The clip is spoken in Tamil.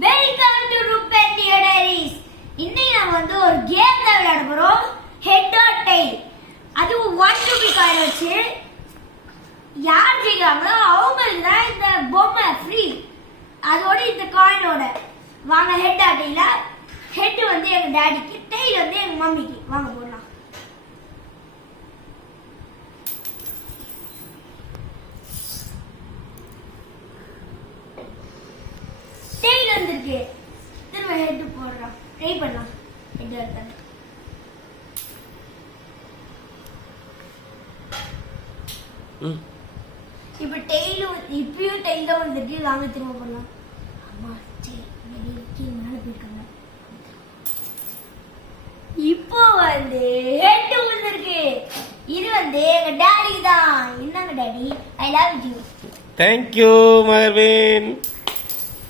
Welcome to Ruban தியேட்டரிஸ். இன்னைக்கு நாம ஒரு கேம் தான் விளையாட போறோம். Head or tail. அது 1 ரூபி காயின் வச்சு யார் ஜெயிக்கிறாங்களோ அவங்களுக்கு தான் இந்த பொம்மை ஃப்ரீ. அதோட இந்த காயினோட வாங்க ஹெட் ஆர் டெயில. ஹெட் எங்க டாடிக்கு, டெயில் எங்க மம்மிக்கு. வாங்க போடலாம். வந்திருக்கு. திரும்ப ஹெட் போடுறோம். ட்ரை பண்ணலாம். ஹெட் எடுத்து இப்ப டெயில் இப்பயும் டெயில் தான் வந்திருக்கு. வாங்க திரும்ப பண்ணலாம். அம்மா சரி மேல போயிருக்காங்க. இப்போ ஹெட் வந்திருக்கு. இது எங்க டாடி தான். என்னங்க daddy, I love you. Thank you, Marvin.